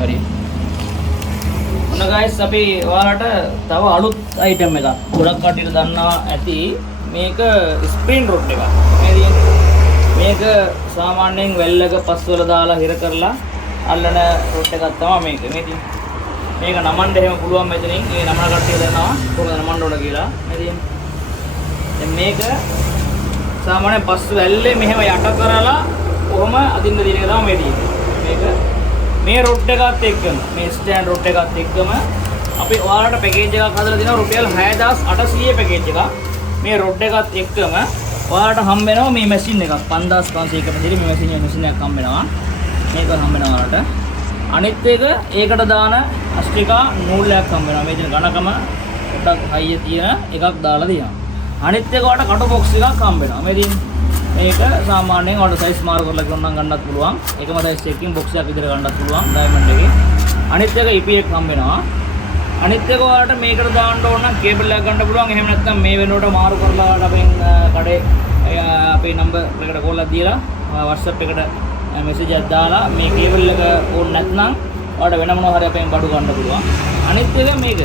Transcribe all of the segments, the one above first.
හරි. ඔන්න guys අපි ඔයාලට තව අලුත් item එකක්. ගොඩක් කට්ටියට දන්නවා ඇති මේක ස්ප්‍රින් රොඩ් එකක්. මේක සාමාන්‍යයෙන් වැල්ලක පස්වල දාලා හිර කරලා අල්ලන රොඩ් එකක් තමයි මේක. මේක නමන්න එහෙම පුළුවන් මෙතනින්. මේ නමන කට්ටිය දන්නවා කොහොමද නමන්න ඕන කියලා. දැන් මේක සාමාන්‍ය පස් වැල්ලේ මෙහෙම යට කරලා කොහොම අදින්න දින එක තමයි මේ තියෙන්නේ. මේක මේ රොඩ් එකත් එක්කම මේ ස්ටෑන්ඩ් රොඩ් එකත් එක්කම අපි ඔයාලට පැකේජ් එකක් හදලා දෙනවා රුපියල් 6800 පැකේජ් එකක්. මේ රොඩ් එකත් එක්කම ඔයාලට හම්බ වෙනවා මේ මැෂින් එකක් 5500 කට දෙරි මේ මැෂින් එකක් හම්බ වෙනවා. මේක හම්බ වෙනවා ඔයාලට. අනිත් එක ඒකට දාන අස්ටිකා නූලයක් හම්බ වෙනවා. මේ තියෙන ඝනකම පොඩ්ඩක් හයිය තියෙන එකක් දාලා දෙනවා. අනිත් එක ඔයාලට කටු බොක්ස් එකක් හම්බ වෙනවා. මේ තියෙන මේක සාමාන්‍යයෙන් ඔයාලට සයිස් මාරු කරලා ගොන්නම් ගන්නත් පුළුවන්. ඒකම සයිස් එකකින් බොක්ස් එකක් විතර ගන්නත් පුළුවන් ඩයමන්ඩ් එකේ. අනිත් එක EP එක හම්බ වෙනවා. අනිත් එක ඔයාලට මේකට දාන්න ඕන නම් කේබල් එකක් ගන්න පුළුවන්. එහෙම නැත්නම් මේ වෙනුවට මාරු කරලා ඔයාලට අපෙන් කඩේ අපේ නම්බර් එකට කෝල් එකක් දීලා WhatsApp එකට මෙසේජ් එකක් දාලා මේ කේබල් එක ඕන නැත්නම් ඔයාලට වෙන මොනවා හරි අපෙන් බඩු ගන්න පුළුවන්. අනිත් එක මේක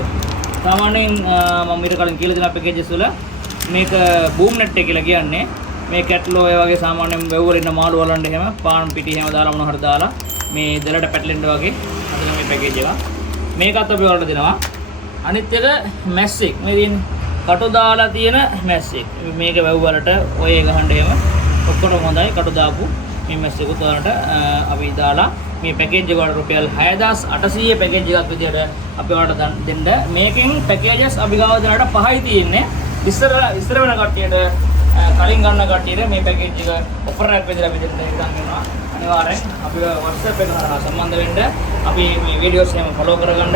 සාමාන්‍යයෙන් මම ඊට කලින් කියලා දෙන පැකේජස් වල මේක බූම් net එක කියලා කියන්නේ. මේ කැට්ලෝ ඒ වගේ සාමාන්‍යයෙන් වැව්වල ඉන්න මාළු වලන්න එහෙම පාන් පිටි එහෙම දාලා මොනවා හරි දාලා මේ දෙලට පැටලෙන්න වගේ හදන මේ පැකේජ් එක. මේකත් අපි ඔයාලට දෙනවා. අනිත් එක මැස්සෙක්. මේ තියෙන කටු දාලා තියෙන මැස්සෙක්. මේක වැව්වලට ඔය ගහන්න එහෙම ඔක්කොම හොඳයි. කටු දාපු මේ මැස්සෙකුත් ඔයාලට අපි දාලා මේ පැකේජ් එක වල රුපියල් 6800 පැකේජ් එකක් විදියට අපි ඔයාලට දෙන්න. මේකෙන් පැකේජස් අපි ගාව දෙනාට 5යි තියෙන්නේ. ඉස්සර වෙන කට්ටියට කලින් ගන්න කට්ටියට මේ පැකේජ් එක ඔෆර් එකක් විදියට අපි දෙන්න ඉඳන් වෙනවා. අනිවාර්යෙන් අපි WhatsApp එක හරහා සම්බන්ධ වෙන්න. අපි මේ වීඩියෝස් එහෙම ෆලෝ කරගන්න.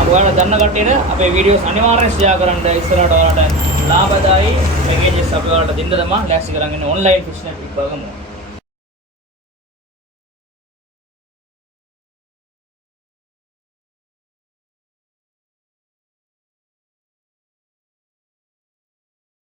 අපි ඔයාලා දන්න කට්ටියට අපේ වීඩියෝස් අනිවාර්යෙන් ෂෙයා කරන්න. ඉස්සරහට ඔයාලට ලාභදායී පැකේජස් අපි ඔයාලට දෙන්න තමයි ලෑස්ති කරගෙන ඔන්ලයින් ෆිෂ් net විභාගම.